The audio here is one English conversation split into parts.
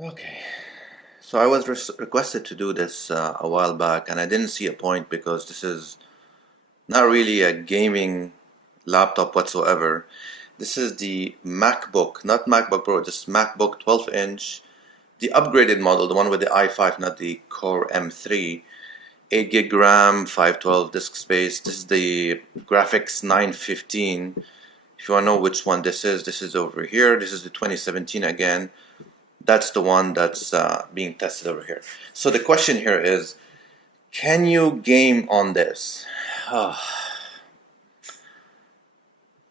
Okay, so I was requested to do this a while back, and I didn't see a point because this is not really a gaming laptop whatsoever. This is the MacBook, not MacBook Pro, just MacBook 12-inch, the upgraded model, the one with the i5, not the Core M3, 8 gig RAM, 512 disk space. This is the graphics 915. If you want to know which one this is over here. This is the 2017 again. That's the one that's being tested over here. So the question here is, can you game on this?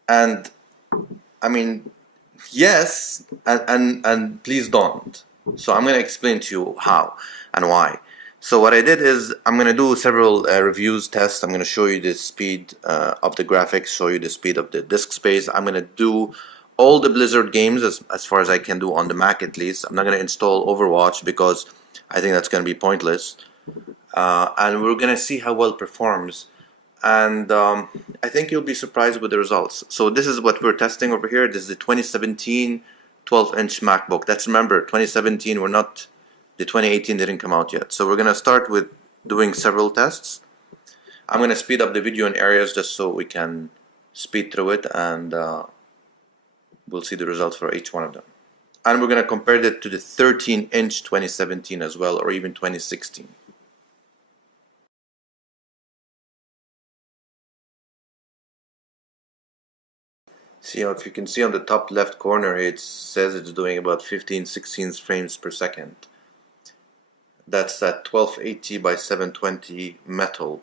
And I mean, yes, and please don't. So I'm going to explain to you how and why. So what I did is I'm going to do several reviews, tests. I'm going to show you the speed of the graphics, show you the speed of the disk space. I'm going to do all the Blizzard games as far as I can do on the Mac at least. I'm not going to install Overwatch because I think that's going to be pointless. And we're going to see how well it performs. And I think you'll be surprised with the results. So this is what we're testing over here. This is the 2017 12-inch MacBook. That's, remember, 2017. We're not, the 2018 didn't come out yet. So we're going to start with doing several tests. I'm going to speed up the video in areas just so we can speed through it, and we'll see the results for each one of them. And we're going to compare that to the 13-inch 2017 as well, or even 2016. See, if you can see on the top left corner, it says it's doing about 15-16 frames per second. That's at 1280 by 720 metal.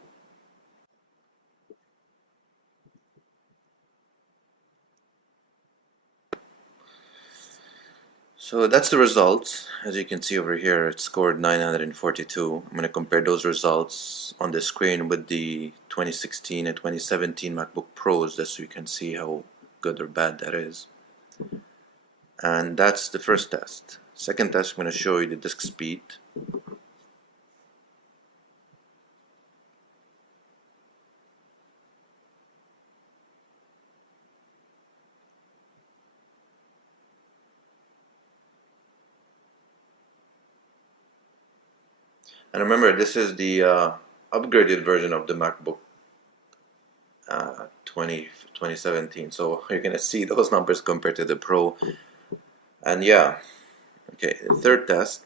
So that's the results. As you can see over here, it scored 942. I'm going to compare those results on the screen with the 2016 and 2017 MacBook Pros, just so you can see how good or bad that is. And that's the first test. Second test, I'm going to show you the disk speed. And remember, this is the upgraded version of the MacBook 2017. So you're gonna see those numbers compared to the Pro. And yeah, okay. The third test.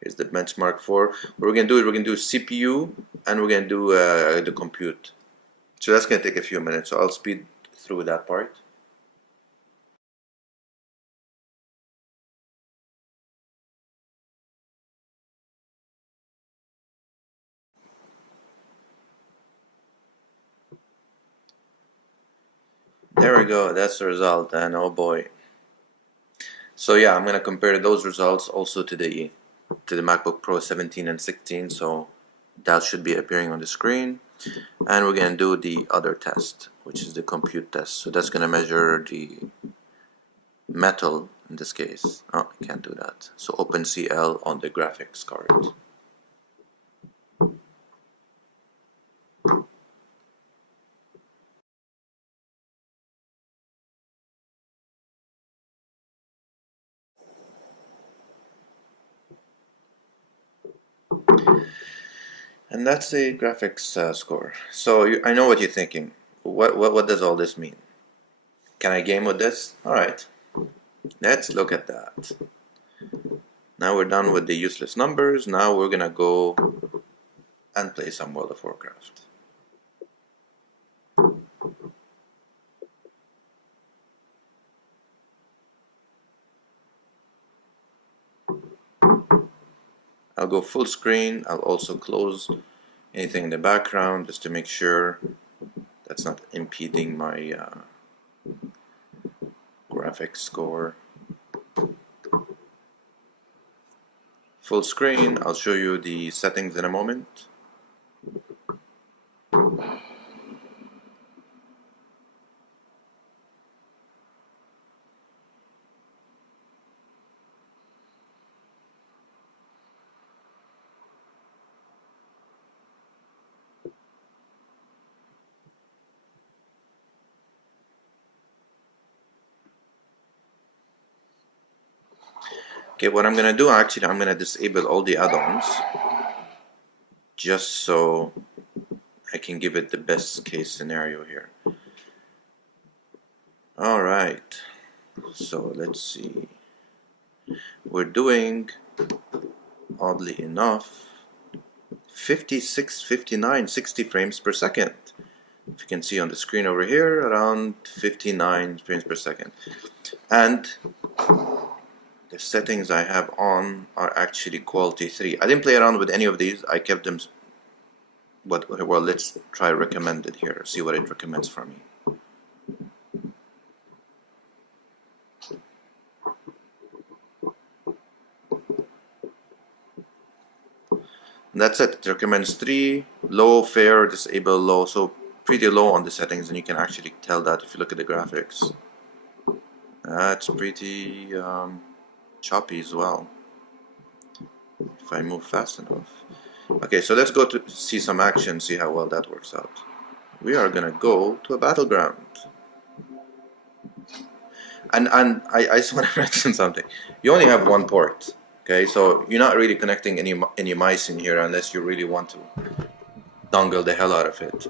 Here's the benchmark for. What we're gonna do is we're gonna do CPU and we're gonna do the compute. So that's gonna take a few minutes. So I'll speed through that part. There we go. That's the result. And oh boy. So yeah, I'm gonna compare those results also to the MacBook Pro 17 and 16. So that should be appearing on the screen. And we're gonna do the other test, which is the compute test. So that's gonna measure the metal in this case. Oh, I can't do that. So OpenCL on the graphics card. And that's the graphics score. So I know what you're thinking. What does all this mean? Can I game with this? All right. Let's look at that. Now we're done with the useless numbers. Now we're gonna go and play some World of Warcraft. I'll go full screen. I'll also close anything in the background just to make sure that's not impeding my graphics score. Full screen. I'll show you the settings in a moment. Okay, what I'm gonna do actually, I'm gonna disable all the add-ons just so I can give it the best case scenario here. All right, so let's see. We're doing, oddly enough, 56, 59, 60 frames per second. If you can see on the screen over here, around 59 frames per second. And the settings I have on are actually quality 3. I didn't play around with any of these. I kept them, well, let's try recommended here, see what it recommends for me. And that's it. It recommends 3, low, fair, disable, low. So pretty low on the settings, and you can actually tell that if you look at the graphics. That's pretty choppy as well, if I move fast enough. Okay, so let's go to see some action, see how well that works out. We are gonna go to a battleground. And I just want to mention something. You only have one port, okay? So you're not really connecting any mice in here unless you really want to dongle the hell out of it.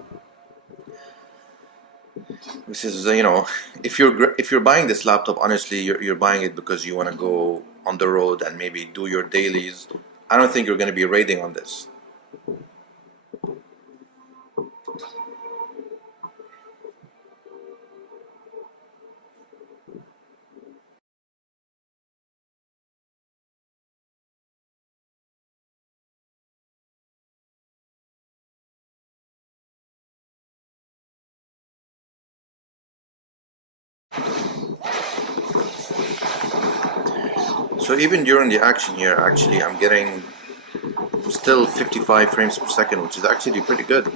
This is, you know, if you're buying this laptop, honestly, you're buying it because you want to go on the road and maybe do your dailies. I don't think you're going to be raiding on this. So even during the action here, actually, I'm getting still 55 frames per second, which is actually pretty good.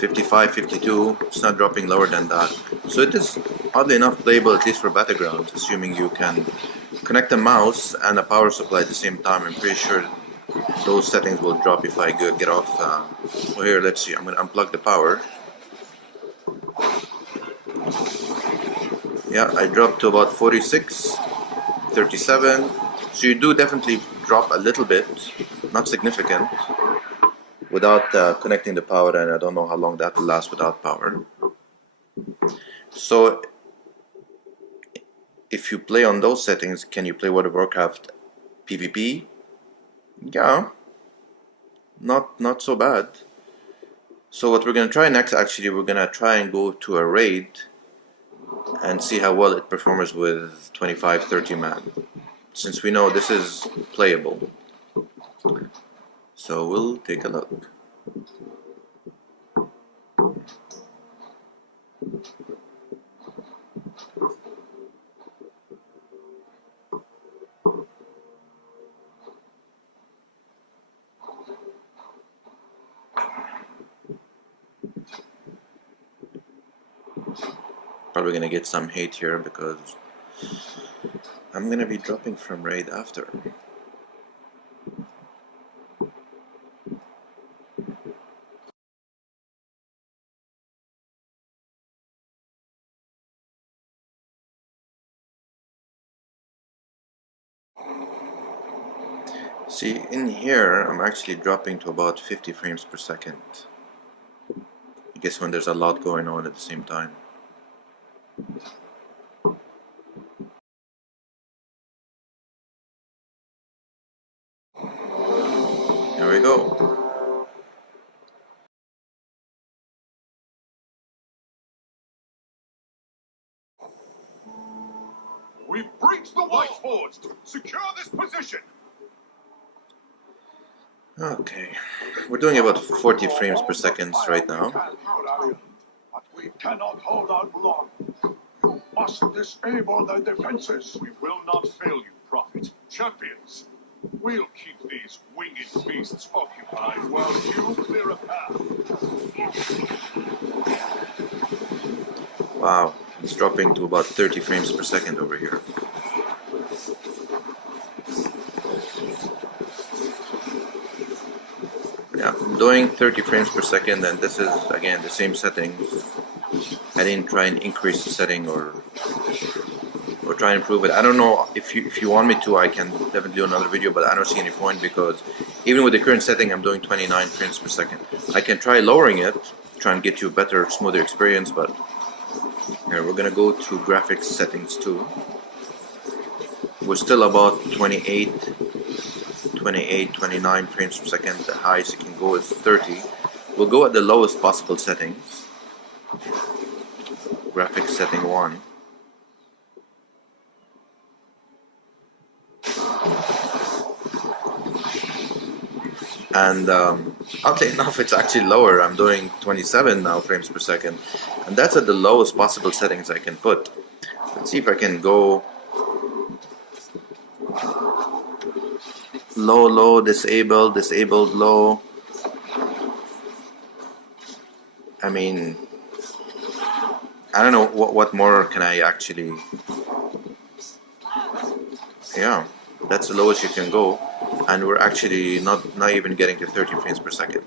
55, 52, it's not dropping lower than that. So it is, oddly enough, playable, at least for battlegrounds, assuming you can connect a mouse and a power supply at the same time. I'm pretty sure those settings will drop if I get off. Well, here, let's see, I'm going to unplug the power. Yeah, I dropped to about 46, 37. So you do definitely drop a little bit, not significant, without connecting the power, and I don't know how long that will last without power. So if you play on those settings, can you play World of Warcraft PvP? Yeah, not so bad. So what we're gonna try next, actually, we're gonna try and go to a raid and see how well it performs with 25, 30 man, since we know this is playable. So we'll take a look. Probably gonna get some hate here because I'm gonna be dropping from raid after. See, in here I'm actually dropping to about 50 frames per second. I guess when there's a lot going on at the same time. There we go. We've breached the White Forged. Secure this position. Okay, we're doing about 40 frames per second right now. But we cannot hold out long. You must disable the defenses. We will not fail you, Prophet. Champions, we'll keep these winged beasts occupied while you clear a path. Wow, it's dropping to about 30 frames per second over here. Yeah, I'm doing 30 frames per second, and this is again the same settings. I didn't try and increase the setting or or try and improve it. I don't know if you want me to, I can definitely do another video, but I don't see any point because even with the current setting, I'm doing 29 frames per second. I can try lowering it, try and get you a better, smoother experience, but here we're gonna go to graphics settings too. We're still about 28, 29 frames per second. The highest you can go is 30. We'll go at the lowest possible settings. Graphics setting 1. And oddly enough, it's actually lower. I'm doing 27 now frames per second, and that's at the lowest possible settings I can put. Let's see if I can go low, low, disabled, disabled, low. I mean, I don't know what more can I actually. Yeah, that's the lowest you can go, and we're actually not even getting to 30 frames per second.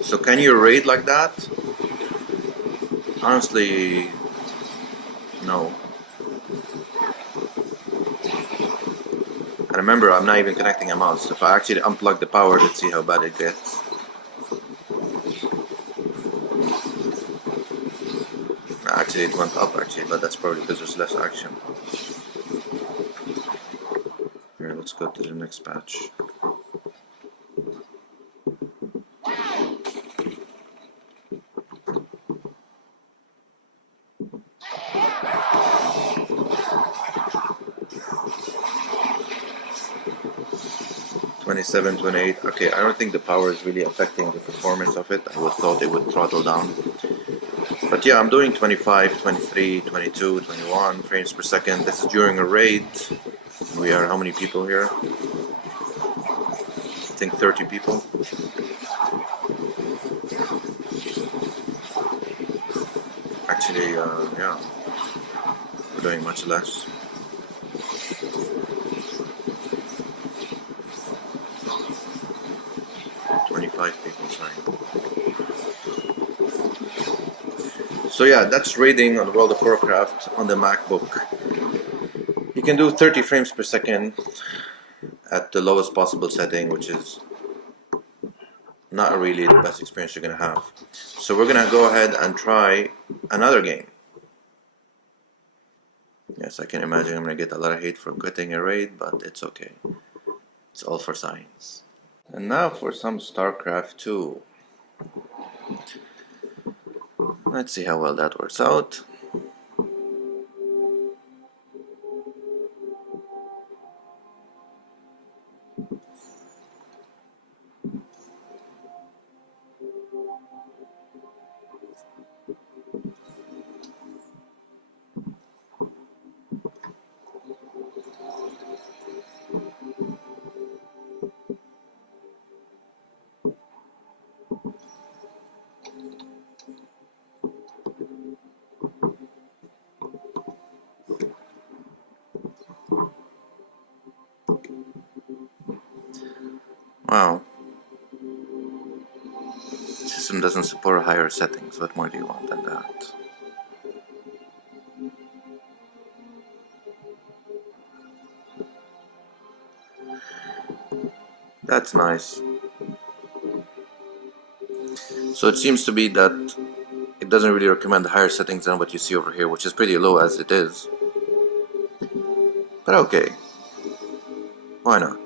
So can you raid like that? Honestly, no. And remember, I'm not even connecting a mouse. If I actually unplug the power, let's see how bad it gets. Actually, it went up actually, but that's probably because there's less action. Here, let's go to the next patch. $27, $28. Okay, I don't think the power is really affecting the performance of it. I would thought it would throttle down. But yeah, I'm doing 25, 23, 22, 21 frames per second. This is during a raid. We are how many people here? I think 30 people. Actually, yeah, we're doing much less. People, sorry. So yeah, that's raiding on World of Warcraft on the MacBook. You can do 30 frames per second at the lowest possible setting, which is not really the best experience you're gonna have. So we're gonna go ahead and try another game. Yes, I can imagine I'm gonna get a lot of hate for quitting a raid, but it's okay. It's all for science. And now for some StarCraft 2. Let's see how well that works out. Wow. The system doesn't support higher settings. What more do you want than that? That's nice. So it seems to be that it doesn't really recommend higher settings than what you see over here, which is pretty low as it is. But okay. Why not?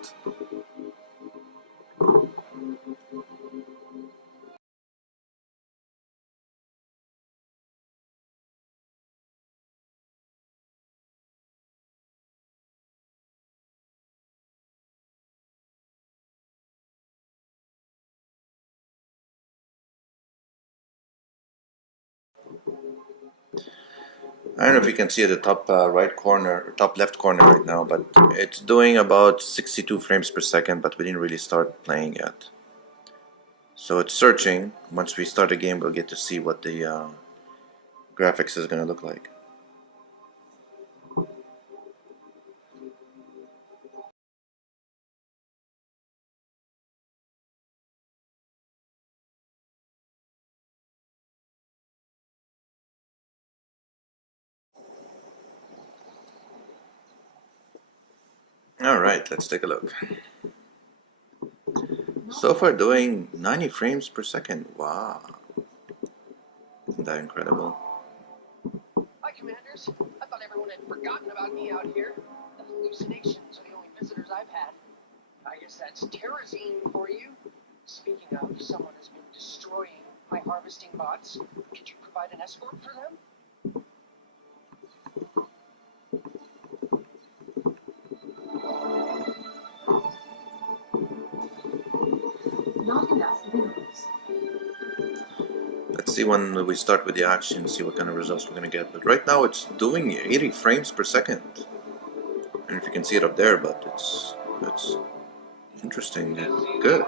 I don't know if you can see at the top right corner, or top left corner right now, but it's doing about 62 frames per second, but we didn't really start playing yet. So it's searching. Once we start the game, we'll get to see what the graphics is going to look like. Alright, let's take a look. So far doing 90 frames per second. Wow. Isn't that incredible? Hi, Commanders. I thought everyone had forgotten about me out here. The hallucinations are the only visitors I've had. I guess that's terrazine for you. Speaking of, someone has been destroying my harvesting bots. Could you provide an escort for them? Not enough minerals. Let's see when we start with the action, see what kind of results we're gonna get. But right now it's doing 80 frames per second. I don't know if you can see it up there, but it's interesting. Good.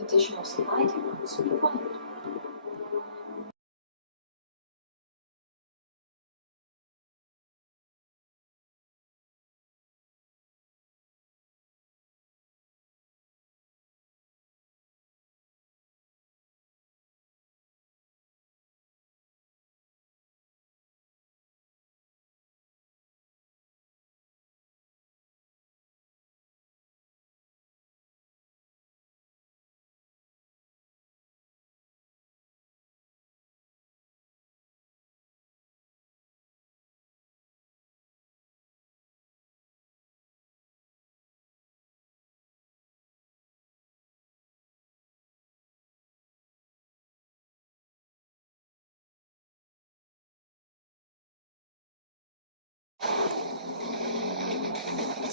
Additional supply depots required.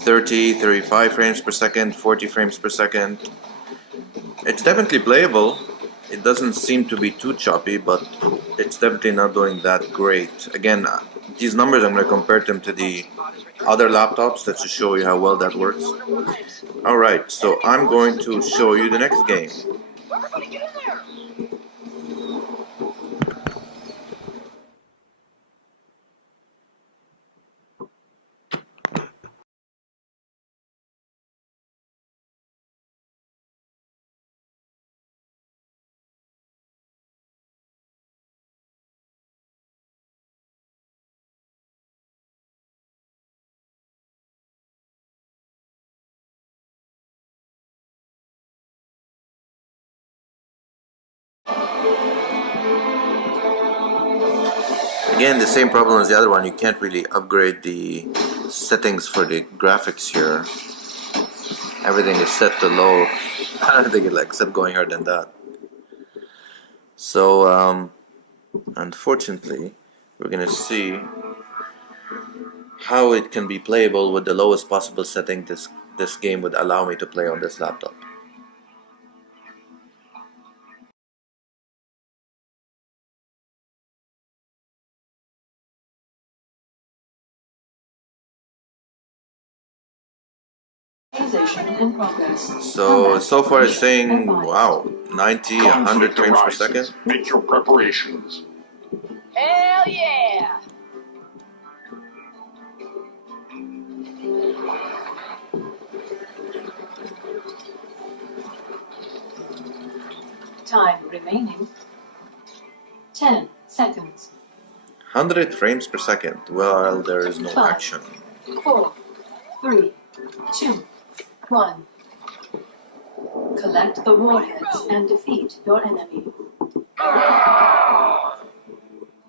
Thirty, 35 frames per second, 40 frames per second. It's definitely playable. It doesn't seem to be too choppy, but it's definitely not doing that great. Again, these numbers I'm going to compare them to the other laptops just to show you how well that works. Alright, so I'm going to show you the next game. Everybody get in there! Again, the same problem as the other one. You can't really upgrade the settings for the graphics here. Everything is set to low. I don't think it'll accept going higher than that. So, unfortunately, we're gonna see how it can be playable with the lowest possible setting this game would allow me to play on this laptop. In progress. So far it's saying, wow, 90, 100 Conflict frames per arises. second. Make your preparations. Hell yeah! Time remaining 10 seconds. 100 frames per second. Well, there is no action. 4, 3, 2, 1. Collect the warheads and defeat your enemy.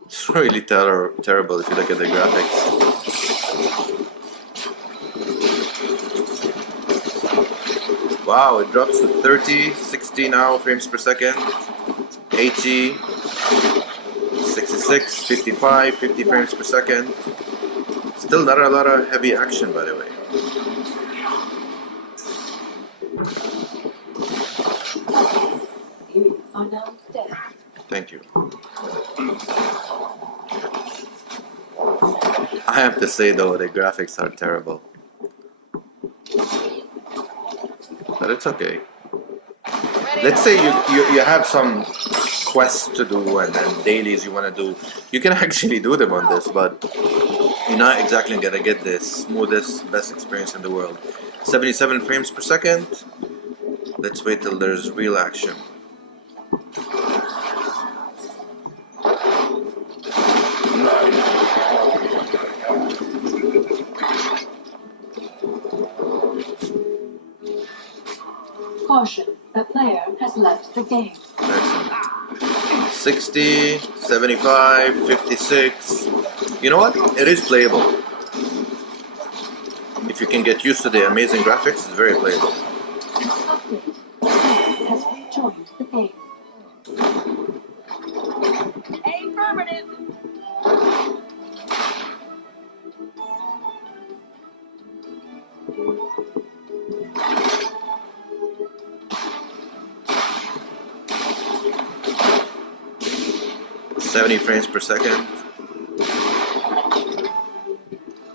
It's really terrible if you look at the graphics. Wow, it drops to 30, 60 now frames per second, 80, 66, 55, 50 frames per second. Still not a lot of heavy action, by the way. You are now dead. Thank you. I have to say though, the graphics are terrible. But it's okay. Let's say you have some quests to do and dailies you want to do. You can actually do them on this, but you're not exactly gonna get the smoothest, best experience in the world. 77 frames per second. Let's wait till there's real action. Caution, the player has left the game. Excellent. 60, 75, 56. You know what? It is playable. If you can get used to the amazing graphics, it's very playable. Update. The player has rejoined the game. Affirmative. 70 frames per second.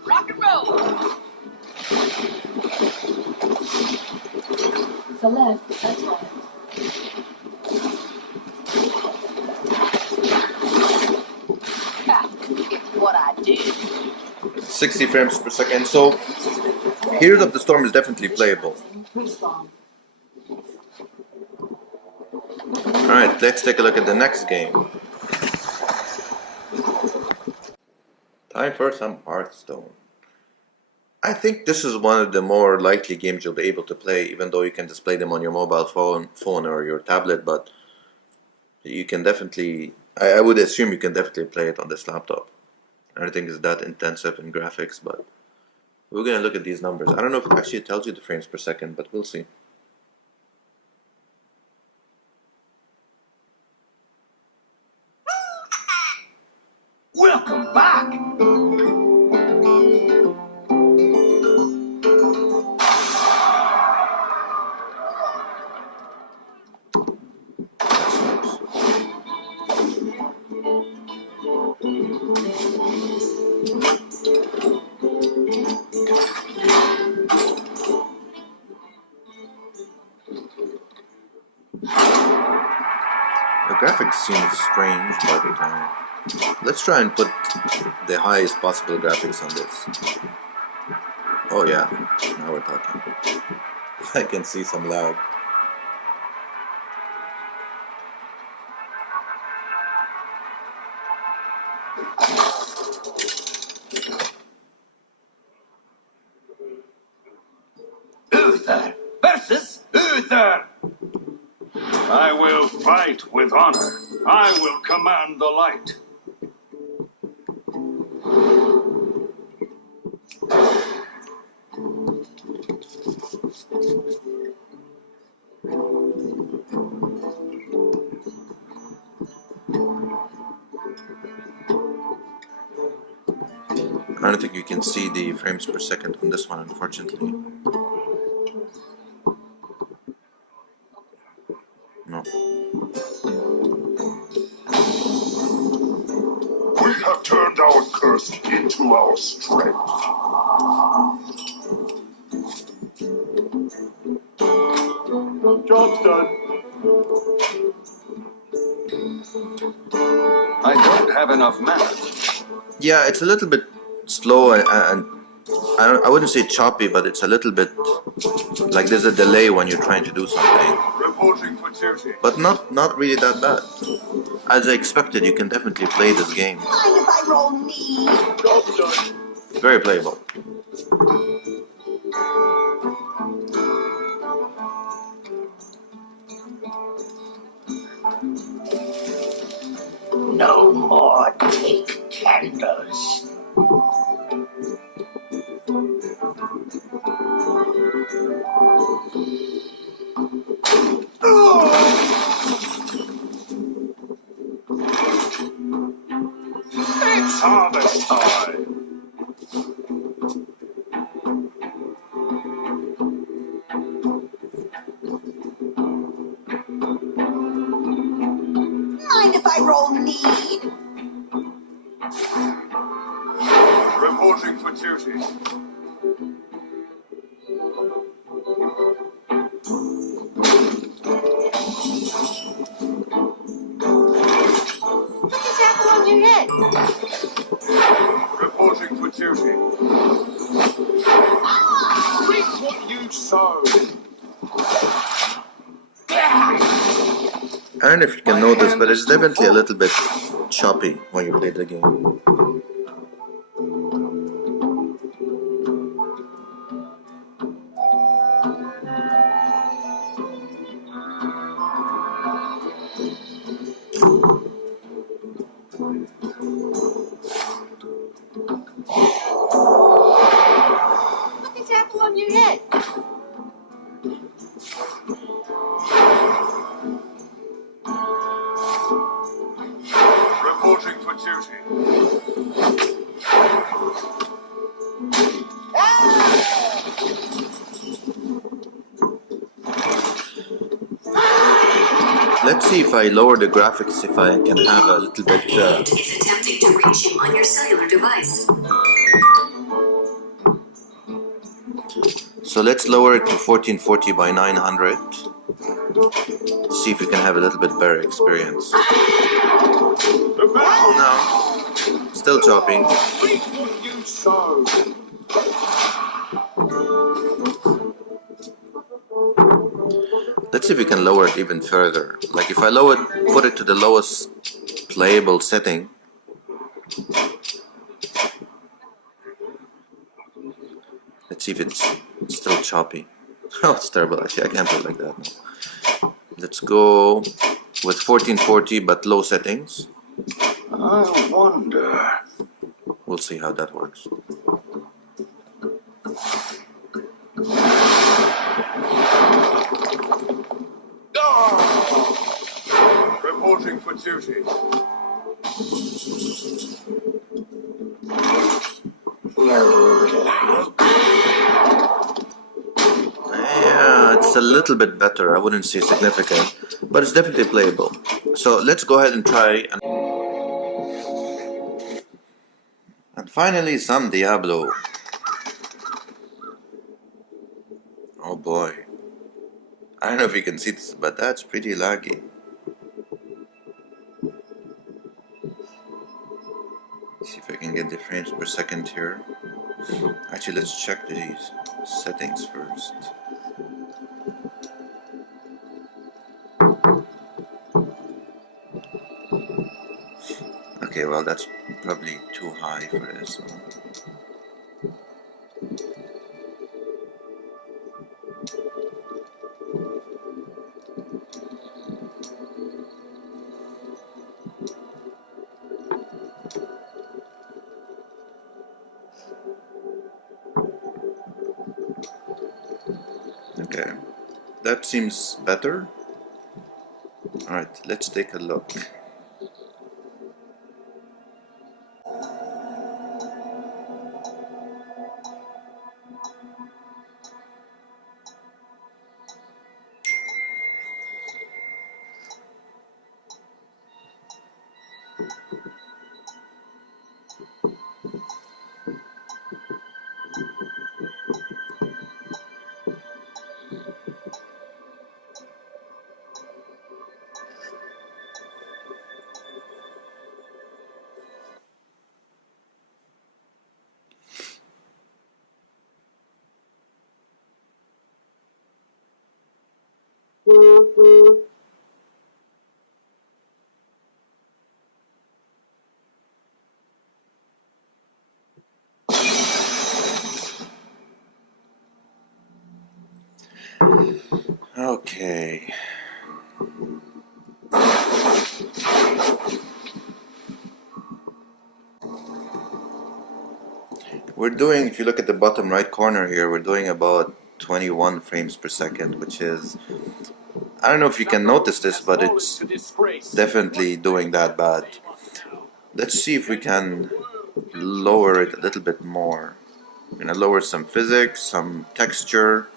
Rock and roll. Select a target. Ha, it's what I do. 60 frames per second. So, Heroes of the Storm is definitely playable. Respawn. Alright, let's take a look at the next game. Time for some Hearthstone. I think this is one of the more likely games you'll be able to play, even though you can display them on your mobile phone or your tablet, but you can definitely, I would assume you can definitely play it on this laptop. I don't think it's that intensive in graphics, but we're going to look at these numbers. I don't know if it actually tells you the frames per second, but we'll see. Welcome back! The graphics seem strange, but let's try and put the highest possible graphics on this. Oh yeah, now we're talking. I can see some lag. Uther versus Uther! I will fight with honor. I will command the light. I don't think you can see the frames per second on this one, unfortunately. No. We have turned our curse into our strength. Job's done. I don't have enough mana. Yeah, it's a little bit slow and I wouldn't say choppy, but it's a little bit like there's a delay when you're trying to do something. Reporting for duty. But not really that bad. As I expected, you can definitely play this game. Mind if I roll me? Job's done. Very playable. No more take candles. It's harvest time. Mind if I roll need? Reporting for duty. Put this apple on your head. Reporting for duty. Reap what you sow. I don't know if you can My notice, hand but is it's too definitely a full. little bit choppy when you play the game. Put this apple on your head. Reporting for duty. Let's see if I lower the graphics, if I can have a little bit. Is attempting to reach you on your cellular device. So let's lower it to 1440 by 900. See if we can have a little bit better experience. The battle. No, still choppy. Reap what you sow. Let's see if we can lower it even further. Like if I lower it, put it to the lowest playable setting. Let's see if it's still choppy. Oh, it's terrible actually, I can't play like that now. Let's go with 1440 but low settings. I wonder. We'll see how that works. Reporting for duty. Yeah, it's a little bit better. I wouldn't say significant, but it's definitely playable. So let's go ahead and try. And finally, some Diablo. Oh boy. I don't know if you can see this, but that's pretty laggy. See if I can get the frames per second here. Actually, let's check these settings first. Okay, well that's probably too high for this one. Okay, that seems better. Alright, let's take a look. Okay. We're doing, if you look at the bottom right corner here, we're doing about 21 frames per second, which is, I don't know if you can notice this, but it's definitely doing that bad. Let's see if we can lower it a little bit more. We're gonna lower some physics, some texture,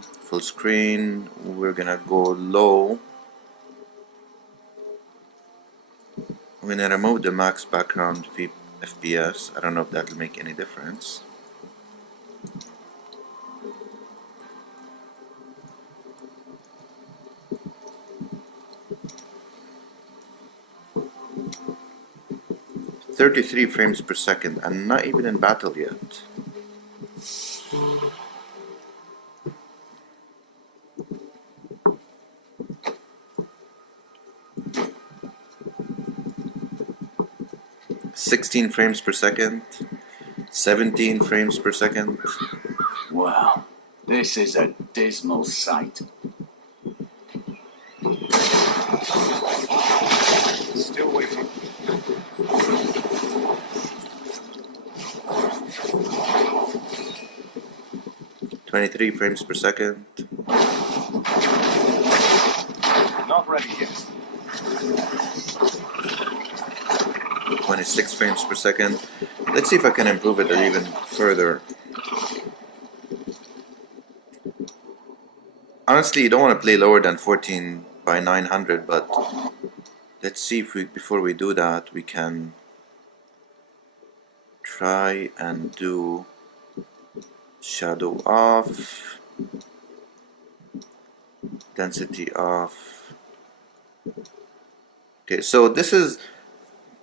full screen. We're gonna go low. I'm gonna remove the max background FPS. I don't know if that'll make any difference. "33 frames per second, and not even in battle yet." 16 frames per second, 17 frames per second. Wow, this is a dismal sight. Still waiting. Twenty-three frames per second. Not ready yet. 26 frames per second. Let's see if I can improve it even further. Honestly, you don't want to play lower than 14 by 900, but let's see if before we do that, we can try and do shadow off, density off. Okay, so this is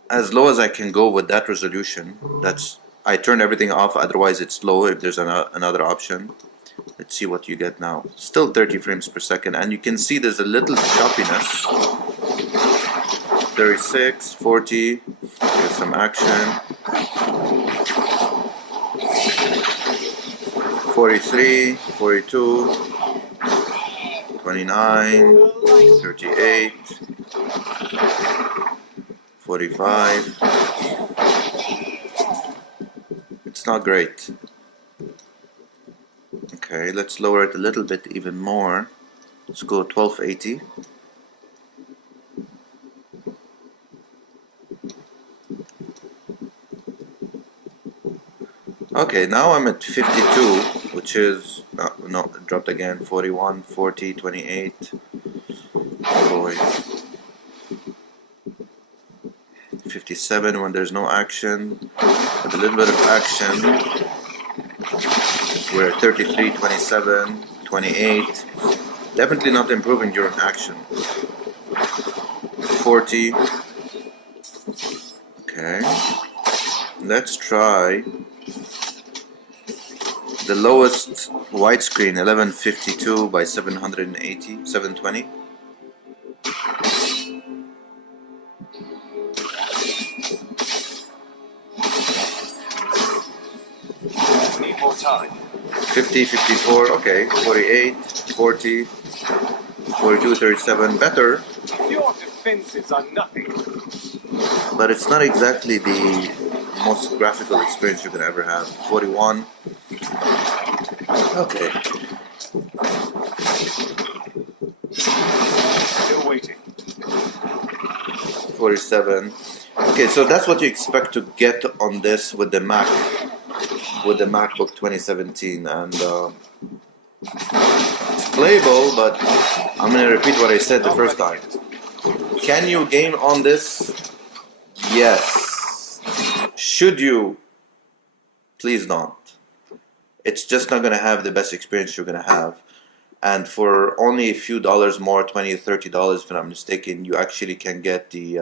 as low as I can go with that resolution. I turn everything off, otherwise it's low if there's another option. Let's see what you get now. Still 30 frames per second, and you can see there's a little choppiness. 36, 40, there's some action. 43, 42, 29, 38, 45. It's not great. Okay, let's lower it a little bit even more. Let's go 1280. Okay, now I'm at 52, which is, no, it dropped again, 41, 40, 28, oh boy, 57 when there's no action, with a little bit of action, we're at 33, 27, 28, definitely not improving during action, 40, okay, let's try the lowest widescreen, 1152 by 780, 720. Need more time. 50, 54, okay, 48, 40, 42, 37, better, Your defenses are nothing. but it's not exactly the most graphical experience you can ever have. 41, okay, Still waiting. 47. Okay, so that's what you expect to get on this with the Mac, with the MacBook 2017, and it's playable, but I'm gonna repeat what I said the first time. Can you game on this? Yes. Should you? Please don't. It's just not gonna have the best experience you're gonna have. And for only a few dollars more, $20 or $30 if I'm not mistaken, you actually can get the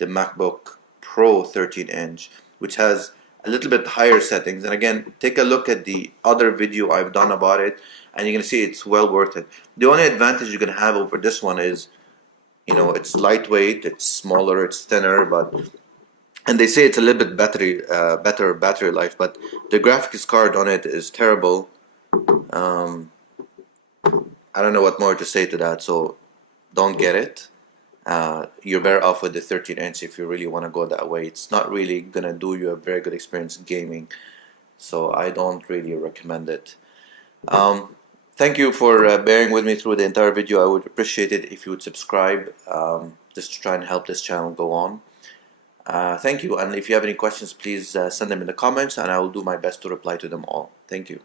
MacBook Pro 13-inch, which has a little bit higher settings. And again, take a look at the other video I've done about it, and you're gonna see it's well worth it. The only advantage you're gonna have over this one is, you know, it's lightweight, it's smaller, it's thinner, and they say it's a little bit better battery life, but the graphics card on it is terrible. I don't know what more to say to that, so don't get it. You're better off with the 13-inch if you really want to go that way. It's not really gonna do you a very good experience gaming, so I don't really recommend it. Thank you for bearing with me through the entire video. I would appreciate it if you would subscribe, just to try and help this channel go on. Thank you, and if you have any questions, please send them in the comments, and I will do my best to reply to them all. Thank you.